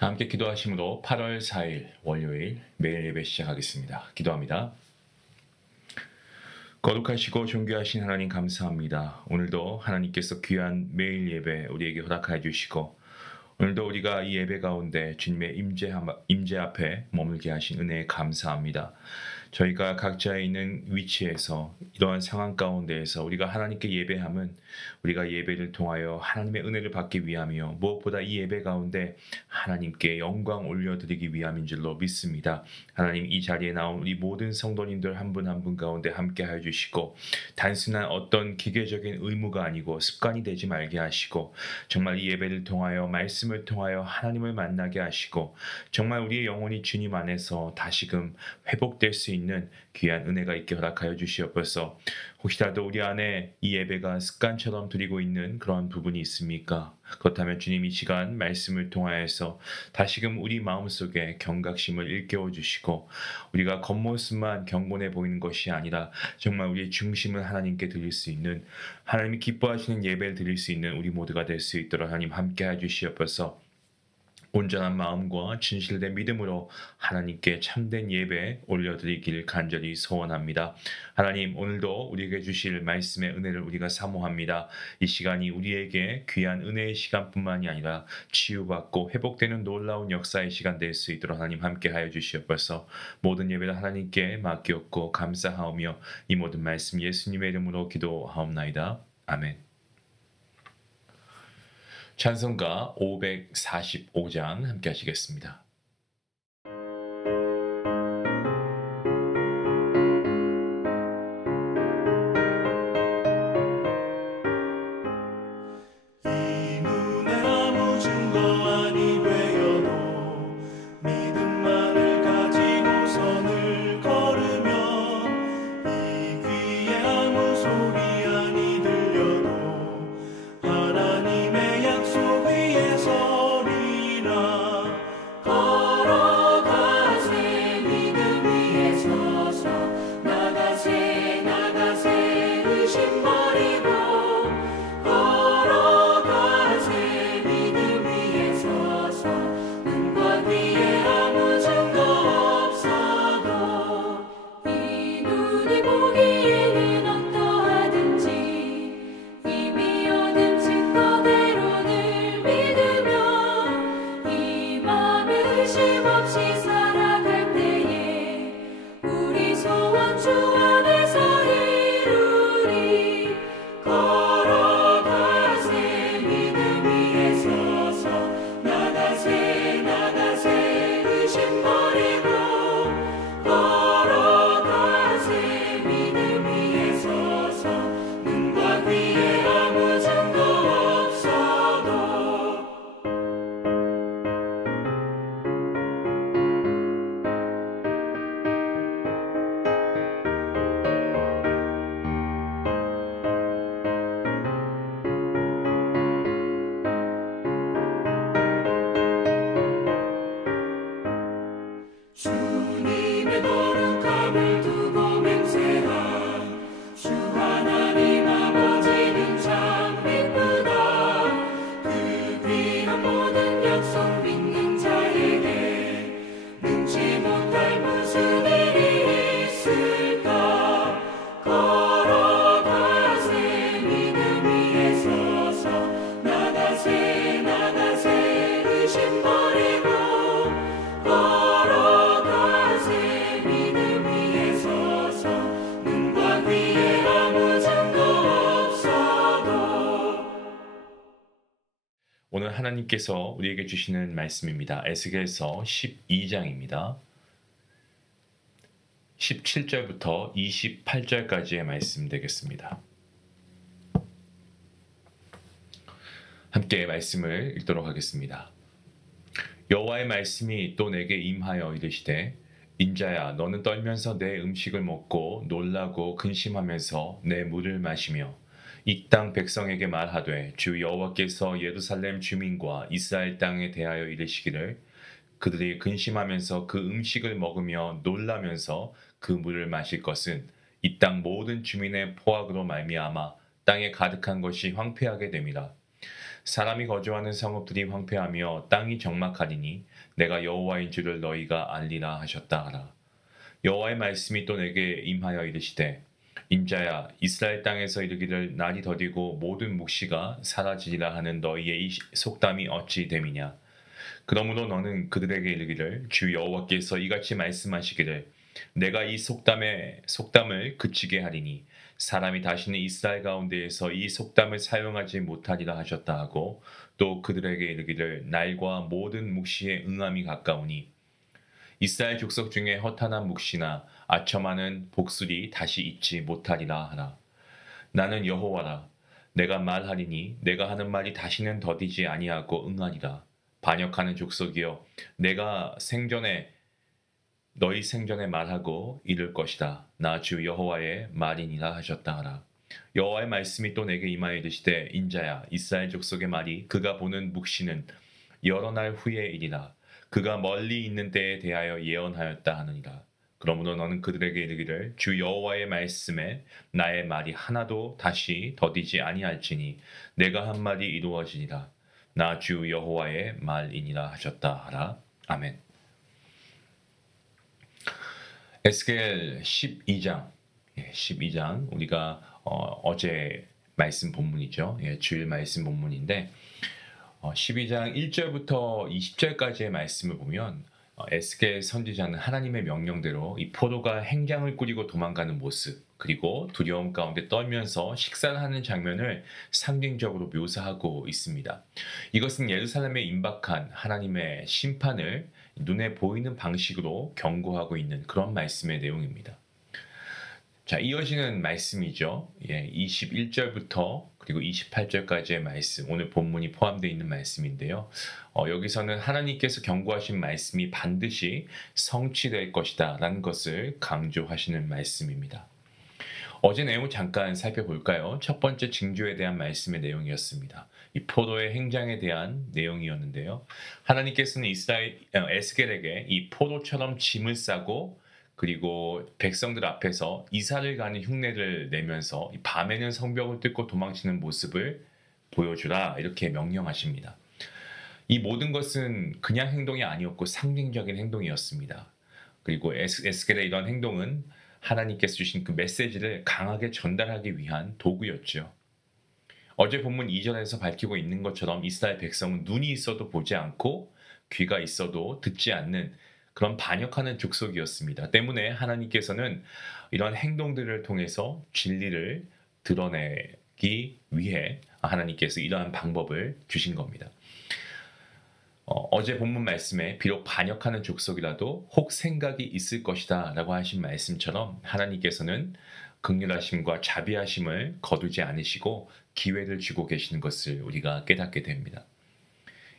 다 함께 기도하심으로 8월 4일 월요일 매일 예배 시작하겠습니다. 기도합니다. 거룩하시고 존귀하신 하나님 감사합니다. 오늘도 하나님께서 귀한 매일 예배 우리에게 허락하여 주시고 오늘도 우리가 이 예배 가운데 주님의 임재 앞에 머물게 하신 은혜에 감사합니다. 저희가 각자의 있는 위치에서 이러한 상황 가운데에서 우리가 하나님께 예배함은 우리가 예배를 통하여 하나님의 은혜를 받기 위함이요 무엇보다 이 예배 가운데 하나님께 영광 올려드리기 위함인 줄로 믿습니다. 하나님, 이 자리에 나온 우리 모든 성도님들 한 분 한 분 가운데 함께 하여 주시고 단순한 어떤 기계적인 의무가 아니고 습관이 되지 말게 하시고 정말 이 예배를 통하여 말씀을 통하여 하나님을 만나게 하시고 정말 우리의 영혼이 주님 안에서 다시금 회복될 수 있는 귀한 은혜가 있게 허락하여 주시옵소서. 혹시라도 우리 안에 이 예배가 습관처럼 드리고 있는 그러한 부분이 있습니까? 그렇다면 주님 이 시간 말씀을 통하여서 다시금 우리 마음속에 경각심을 일깨워 주시고 우리가 겉모습만 경건해 보이는 것이 아니라 정말 우리의 중심을 하나님께 드릴 수 있는, 하나님이 기뻐하시는 예배를 드릴 수 있는 우리 모두가 될 수 있도록 하나님 함께 해 주시옵소서. 온전한 마음과 진실된 믿음으로 하나님께 참된 예배 올려드리길 간절히 소원합니다. 하나님, 오늘도 우리에게 주실 말씀의 은혜를 우리가 사모합니다. 이 시간이 우리에게 귀한 은혜의 시간뿐만이 아니라 치유받고 회복되는 놀라운 역사의 시간 될 수 있도록 하나님 함께하여 주시옵소서. 모든 예배를 하나님께 맡기옵고 감사하오며 이 모든 말씀 예수님의 이름으로 기도하옵나이다. 아멘. 찬송가 545장 함께 하시겠습니다. 오늘 하나님께서 우리에게 주시는 말씀입니다. 에스겔서 12장입니다. 17절부터 28절까지의 말씀 되겠습니다. 함께 말씀을 읽도록 하겠습니다. 여호와의 말씀이 또 내게 임하여 이르시되 인자야, 너는 떨면서 내 음식을 먹고 놀라고 근심하면서 내 물을 마시며 이 땅 백성에게 말하되 주 여호와께서 예루살렘 주민과 이스라엘 땅에 대하여 이르시기를 그들이 근심하면서 그 음식을 먹으며 놀라면서 그 물을 마실 것은 이 땅 모든 주민의 포악으로 말미암아 땅에 가득한 것이 황폐하게 됨이라. 사람이 거주하는 성읍들이 황폐하며 땅이 적막하리니 내가 여호와인 줄을 너희가 알리라 하셨다 하라. 여호와의 말씀이 또 내게 임하여 이르시되 인자야 이스라엘 땅에서 이르기를 날이 더디고 모든 묵시가 사라지리라 하는 너희의 이 속담이 어찌 됨이냐. 그러므로 너는 그들에게 이르기를 주 여호와께서 이같이 말씀하시기를 내가 이 속담을 그치게 하리니 사람이 다시는 이스라엘 가운데에서 이 속담을 사용하지 못하리라 하셨다 하고 또 그들에게 이르기를 날과 모든 묵시의 응함이 가까우니 이스라엘 족속 중에 허탄한 묵시나 아첨하는 복술이 다시 있지 못하리라 하라. 나는 여호와라. 내가 말하리니 내가 하는 말이 다시는 더디지 아니하고 응하리라. 반역하는 족속이여 내가 너희 생전에 말하고 이를 것이다. 나 주 여호와의 말이니라 하셨다 하라. 여호와의 말씀이 또 내게 임하여 이르시되 인자야 이스라엘 족속의 말이 그가 보는 묵시는 여러 날 후의 일이라. 그가 멀리 있는 때에 대하여 예언하였다 하느니라. 그러므로 너는 그들에게 이르기를 주 여호와의 말씀에 나의 말이 하나도 다시 더디지 아니할지니 내가 한 말이 이루어지니라. 나 주 여호와의 말이니라 하셨다 하라. 아멘. 에스겔 12장 12장 우리가 어제 말씀 본문이죠. 주일 말씀 본문인데 12장 1절부터 20절까지의 말씀을 보면 에스겔 선지자는 하나님의 명령대로 이 포도가 행장을 꾸리고 도망가는 모습 그리고 두려움 가운데 떨면서 식사를 하는 장면을 상징적으로 묘사하고 있습니다. 이것은 예루살렘에 임박한 하나님의 심판을 눈에 보이는 방식으로 경고하고 있는 그런 말씀의 내용입니다. 자, 이어지는 말씀이죠. 21절부터 그리고 28절까지의 말씀, 오늘 본문이 포함되어 있는 말씀인데요. 여기서는 하나님께서 경고하신 말씀이 반드시 성취될 것이다 라는 것을 강조하시는 말씀입니다. 어제 내용을 잠깐 살펴볼까요? 첫 번째 징조에 대한 말씀의 내용이었습니다. 이 포도의 행장에 대한 내용이었는데요. 하나님께서는 에스겔에게 이 포도처럼 짐을 싸고 그리고 백성들 앞에서 이사를 가는 흉내를 내면서 밤에는 성벽을 뚫고 도망치는 모습을 보여주라 이렇게 명령하십니다. 이 모든 것은 그냥 행동이 아니었고 상징적인 행동이었습니다. 그리고 에스겔의 이런 행동은 하나님께서 주신 그 메시지를 강하게 전달하기 위한 도구였죠. 어제 본문 2절에서 밝히고 있는 것처럼 이스라엘 백성은 눈이 있어도 보지 않고 귀가 있어도 듣지 않는 그런 반역하는 족속이었습니다. 때문에 하나님께서는 이런 행동들을 통해서 진리를 드러내기 위해 하나님께서 이러한 방법을 주신 겁니다. 어제 본문 말씀에 비록 반역하는 족속이라도 혹 생각이 있을 것이다 라고 하신 말씀처럼 하나님께서는 긍휼하심과 자비하심을 거두지 않으시고 기회를 주고 계시는 것을 우리가 깨닫게 됩니다.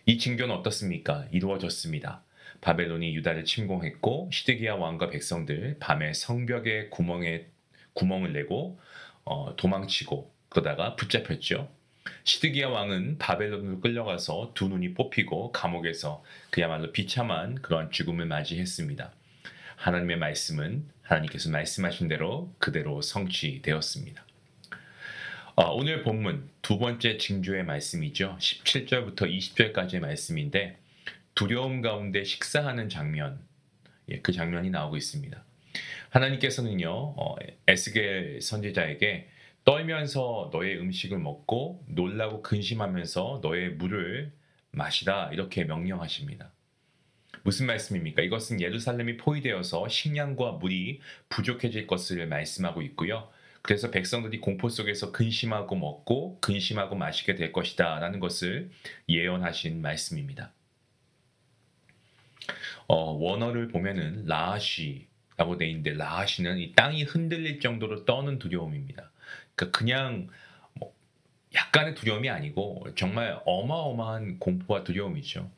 이 징조는 어떻습니까? 이루어졌습니다. 바벨론이 유다를 침공했고 시드기야 왕과 백성들 밤에 성벽에 구멍을 내고 도망치고 그러다가 붙잡혔죠. 시드기야 왕은 바벨론으로 끌려가서 두 눈이 뽑히고 감옥에서 그야말로 비참한 그러한 죽음을 맞이했습니다. 하나님의 말씀은 하나님께서 말씀하신 대로 그대로 성취되었습니다. 오늘 본문 두 번째 징조의 말씀이죠. 17절부터 20절까지의 말씀인데 두려움 가운데 식사하는 장면, 그 장면이 나오고 있습니다. 하나님께서는요, 에스겔 선지자에게 떨면서 너의 음식을 먹고 놀라고 근심하면서 너의 물을 마시라 이렇게 명령하십니다. 무슨 말씀입니까? 이것은 예루살렘이 포위되어서 식량과 물이 부족해질 것을 말씀하고 있고요. 그래서 백성들이 공포 속에서 근심하고 먹고 근심하고 마시게 될 것이다 라는 것을 예언하신 말씀입니다. 원어를 보면은 라하시라고 되어 있는데 라하시는 이 땅이 흔들릴 정도로 떠는 두려움입니다. 그러니까 그냥 약간의 두려움이 아니고 정말 어마어마한 공포와 두려움이죠.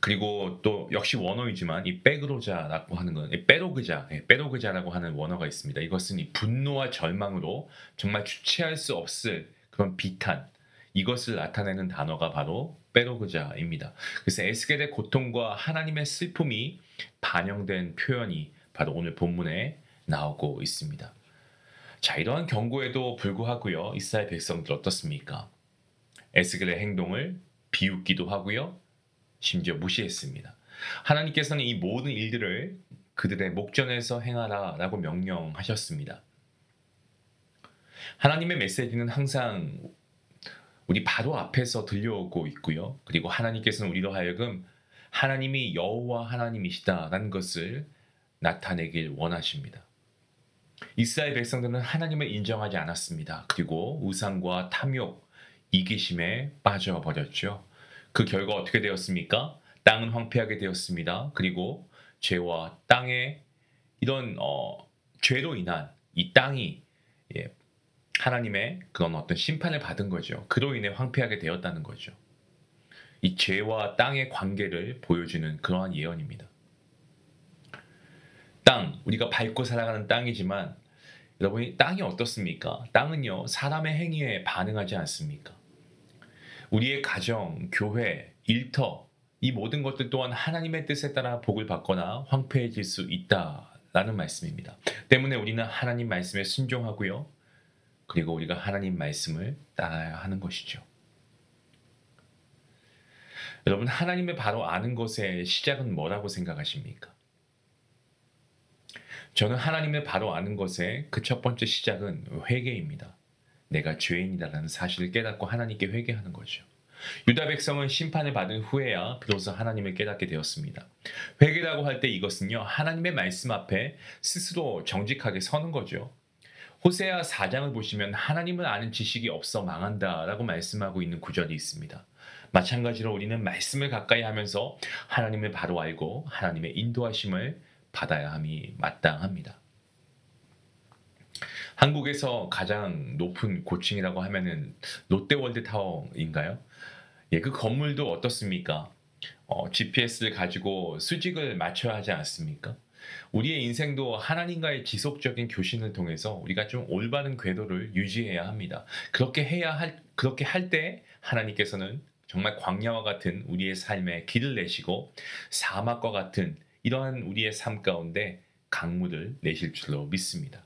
그리고 또 역시 원어이지만 이 빼그로자라고 하는 건 빼로그자라고 하는 원어가 있습니다. 이것은 이 분노와 절망으로 정말 주체할 수 없을 그런 비탄 이것을 나타내는 단어가 바로 빼로그자입니다. 그래서 에스겔의 고통과 하나님의 슬픔이 반영된 표현이 바로 오늘 본문에 나오고 있습니다. 자, 이러한 경고에도 불구하고요. 이스라엘 백성들 어떻습니까? 에스겔의 행동을 비웃기도 하고요. 심지어 무시했습니다. 하나님께서는 이 모든 일들을 그들의 목전에서 행하라라고 명령하셨습니다. 하나님의 메시지는 항상 우리 바로 앞에서 들려오고 있고요. 그리고 하나님께서는 우리로 하여금 하나님이 여호와 하나님이시다라는 것을 나타내길 원하십니다. 이스라엘 백성들은 하나님을 인정하지 않았습니다. 그리고 우상과 탐욕, 이기심에 빠져버렸죠. 그 결과 어떻게 되었습니까? 땅은 황폐하게 되었습니다. 그리고 죄와 땅의 이런 죄로 인한 이 땅이 하나님의 그런 어떤 심판을 받은 거죠. 그로 인해 황폐하게 되었다는 거죠. 이 죄와 땅의 관계를 보여주는 그러한 예언입니다. 땅, 우리가 밟고 살아가는 땅이지만 여러분이 땅이 어떻습니까? 땅은요, 사람의 행위에 반응하지 않습니까? 우리의 가정, 교회, 일터, 이 모든 것들 또한 하나님의 뜻에 따라 복을 받거나 황폐해질 수 있다라는 말씀입니다. 때문에 우리는 하나님 말씀에 순종하고요. 그리고 우리가 하나님 말씀을 따라야 하는 것이죠. 여러분, 하나님을 바로 아는 것의 시작은 뭐라고 생각하십니까? 저는 하나님을 바로 아는 것의 그 첫 번째 시작은 회개입니다. 내가 죄인이다라는 사실을 깨닫고 하나님께 회개하는 거죠. 유다 백성은 심판을 받은 후에야 비로소 하나님을 깨닫게 되었습니다. 회개라고 할 때 이것은요, 하나님의 말씀 앞에 스스로 정직하게 서는 거죠. 호세아 4장을 보시면 하나님을 아는 지식이 없어 망한다라고 말씀하고 있는 구절이 있습니다. 마찬가지로 우리는 말씀을 가까이 하면서 하나님을 바로 알고 하나님의 인도하심을 받아야 함이 마땅합니다. 한국에서 가장 높은 고층이라고 하면은 롯데월드타워인가요? 그 건물도 어떻습니까? GPS를 가지고 수직을 맞춰야 하지 않습니까? 우리의 인생도 하나님과의 지속적인 교신을 통해서 우리가 좀 올바른 궤도를 유지해야 합니다. 그렇게 할 때 하나님께서는 정말 광야와 같은 우리의 삶에 길을 내시고 사막과 같은 이러한 우리의 삶 가운데 강물을 내실 줄로 믿습니다.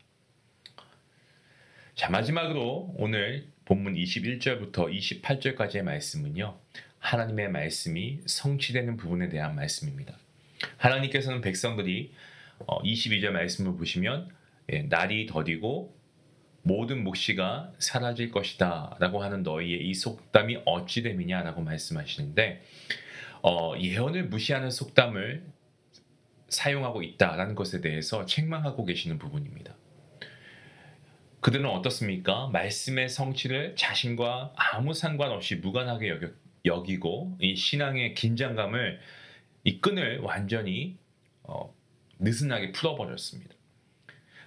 자, 마지막으로 오늘 본문 21절부터 28절까지의 말씀은요, 하나님의 말씀이 성취되는 부분에 대한 말씀입니다. 하나님께서는 백성들이 22절 말씀을 보시면 날이 더디고 모든 묵시가 사라질 것이다 라고 하는 너희의 이 속담이 어찌 됨이냐 라고 말씀하시는데, 예언을 무시하는 속담을 사용하고 있다라는 것에 대해서 책망하고 계시는 부분입니다. 그들은 어떻습니까? 말씀의 성취를 자신과 아무 상관없이 무관하게 여기고 이 신앙의 긴장감을, 이 끈을 완전히 느슨하게 풀어버렸습니다.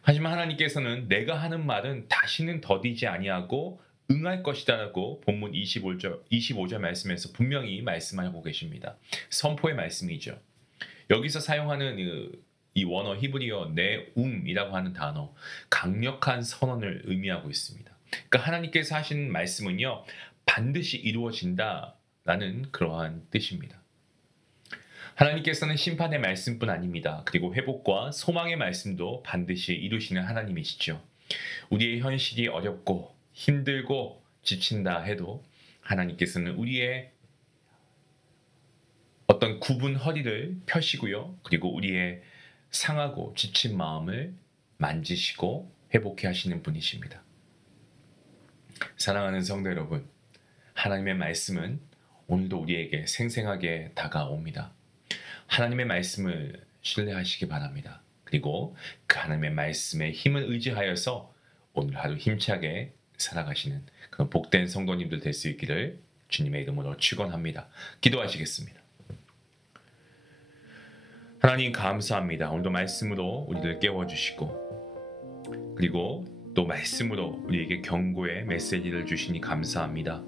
하지만 하나님께서는 내가 하는 말은 다시는 더디지 아니하고 응할 것이다라고 본문 25절 말씀에서 분명히 말씀하고 계십니다. 선포의 말씀이죠. 여기서 사용하는 이 원어 히브리어 네움이라고 하는 단어, 강력한 선언을 의미하고 있습니다. 그러니까 하나님께서 하신 말씀은요, 반드시 이루어진다라는 그러한 뜻입니다. 하나님께서는 심판의 말씀뿐 아닙니다. 그리고 회복과 소망의 말씀도 반드시 이루시는 하나님이시죠. 우리의 현실이 어렵고 힘들고 지친다 해도 하나님께서는 우리의 어떤 굽은 허리를 펴시고요. 그리고 우리의 상하고 지친 마음을 만지시고 회복해 하시는 분이십니다. 사랑하는 성도 여러분, 하나님의 말씀은 오늘도 우리에게 생생하게 다가옵니다. 하나님의 말씀을 신뢰하시기 바랍니다. 그리고 그 하나님의 말씀에 힘을 의지하여서 오늘 하루 힘차게 살아가시는 그런 복된 성도님들 될 수 있기를 주님의 이름으로 축원합니다. 기도하시겠습니다. 하나님 감사합니다. 오늘도 말씀으로 우리를 깨워주시고 그리고 또 말씀으로 우리에게 경고의 메시지를 주시니 감사합니다.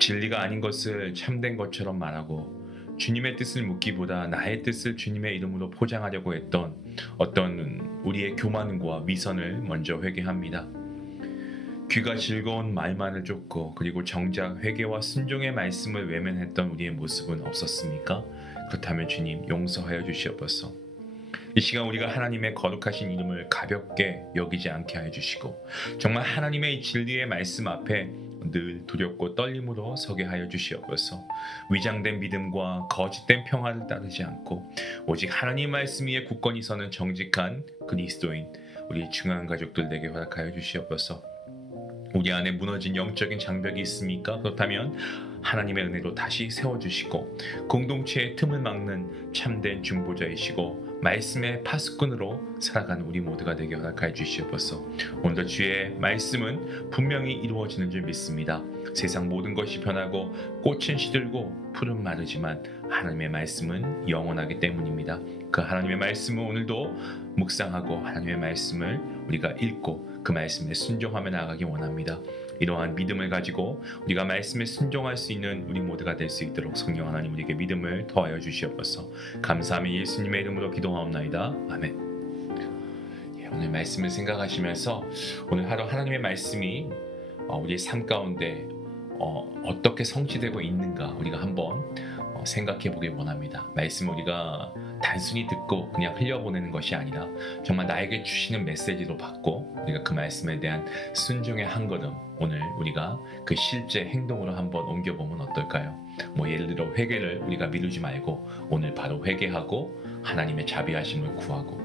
진리가 아닌 것을 참된 것처럼 말하고 주님의 뜻을 묻기보다 나의 뜻을 주님의 이름으로 포장하려고 했던 어떤 우리의 교만과 위선을 먼저 회개합니다. 귀가 즐거운 말만을 쫓고 그리고 정작 회개와 순종의 말씀을 외면했던 우리의 모습은 없었습니까? 그렇다면 주님 용서하여 주시옵소서. 이 시간 우리가 하나님의 거룩하신 이름을 가볍게 여기지 않게 하여 주시고 정말 하나님의 진리의 말씀 앞에 늘 두렵고 떨림으로 서게 하여 주시옵소서. 위장된 믿음과 거짓된 평화를 따르지 않고 오직 하나님 말씀 위에 굳건히 서는 정직한 그리스도인 우리 중요한 가족들 에게 허락하여 주시옵소서. 우리 안에 무너진 영적인 장벽이 있습니까? 그렇다면 하나님의 은혜로 다시 세워주시고 공동체의 틈을 막는 참된 중보자이시고 말씀의 파수꾼으로 살아가는 우리 모두가 되게 허락하여 주시옵소서. 오늘도 주의 말씀은 분명히 이루어지는 줄 믿습니다. 세상 모든 것이 변하고 꽃은 시들고 풀은 마르지만 하나님의 말씀은 영원하기 때문입니다. 그 하나님의 말씀을 오늘도 묵상하고 하나님의 말씀을 우리가 읽고 그 말씀에 순종하며 나아가기 원합니다. 이러한 믿음을 가지고 우리가 말씀에 순종할 수 있는 우리 모두가 될 수 있도록 성령 하나님 우리에게 믿음을 더하여 주시옵소서. 감사하며 예수님의 이름으로 기도하옵나이다. 아멘. 오늘 말씀을 생각하시면서 오늘 하루 하나님의 말씀이 우리의 삶 가운데 어떻게 성취되고 있는가 우리가 한번 생각해 보길 원합니다. 말씀 우리가 단순히 듣고 그냥 흘려보내는 것이 아니라 정말 나에게 주시는 메시지로 받고 우리가 그 말씀에 대한 순종의 한 걸음 오늘 우리가 그 실제 행동으로 한번 옮겨보면 어떨까요? 예를 들어 회개를 우리가 미루지 말고 오늘 바로 회개하고 하나님의 자비하심을 구하고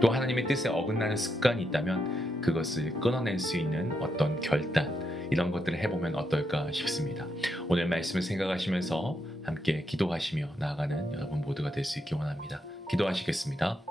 또 하나님의 뜻에 어긋나는 습관이 있다면 그것을 끊어낼 수 있는 어떤 결단 이런 것들을 해보면 어떨까 싶습니다. 오늘 말씀을 생각하시면서 함께 기도하시며 나아가는 여러분 모두가 될 수 있기 원합니다. 기도하시겠습니다.